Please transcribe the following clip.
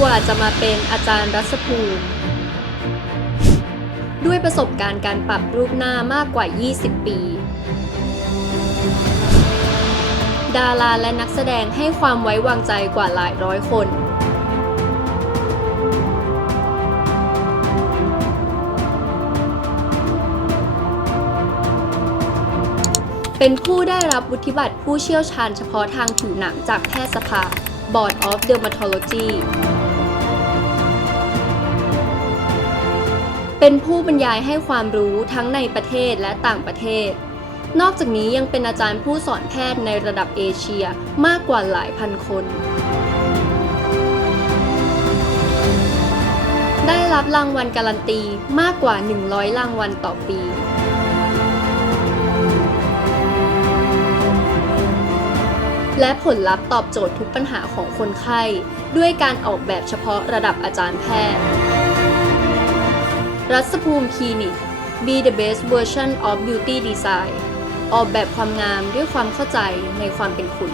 กว่าจะมาเป็นอาจารย์รัศภูมิ ด้วยประสบการณ์การปรับรูปหน้ามากกว่า 20 ปี ดาราและนักแสดงให้ความไว้วางใจกว่าหลายร้อยคน เป็นผู้ได้รับวุฒิบัตรผู้เชี่ยวชาญเฉพาะทางผิวหนังจากแพทยสภา Board of Dermatology เป็นผู้บรรยายให้ความรู้ทั้งในประเทศและต่างประเทศ นอกจากนี้ยังเป็นอาจารย์ผู้สอนแพทย์ในระดับเอเชียมากกว่าหลายพันคน ได้รับรางวัลการันตีมากกว่า 100 รางวัลต่อปี และผลลัพธ์ตอบโจทย์ทุกปัญหาของคนไข้ ด้วยการออกแบบเฉพาะระดับอาจารย์แพทย์ รัศภูมิคลินิก Be the best version of beauty design ออกแบบความงามด้วยความเข้าใจในความเป็นคุณ